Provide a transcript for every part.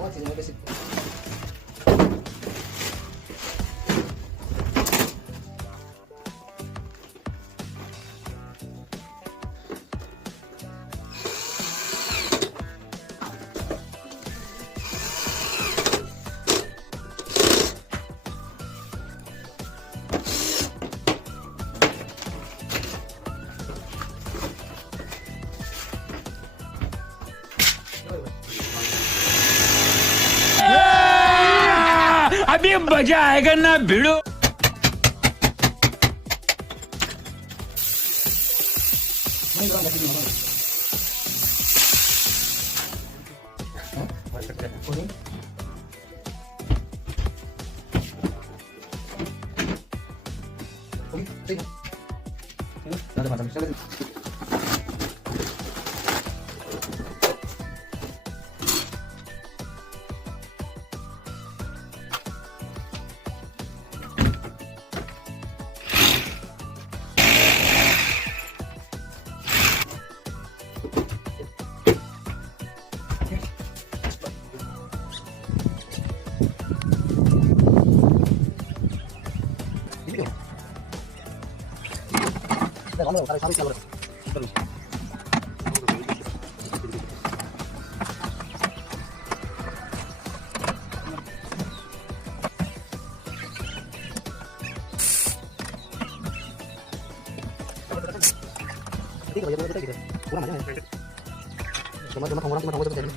semua sini basic. अभी मजा आएगा ना भिड़ो. Ini orang kasih mana? Kuning. Kuning, sini. Sini, ada macam sekali. Kamu tarik kalau terus. Ini kalau kita gitu, kurang aja ya. Cuma orang terus.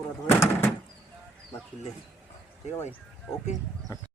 पूरा धोया बाकी ले ठीक है भाई ओके।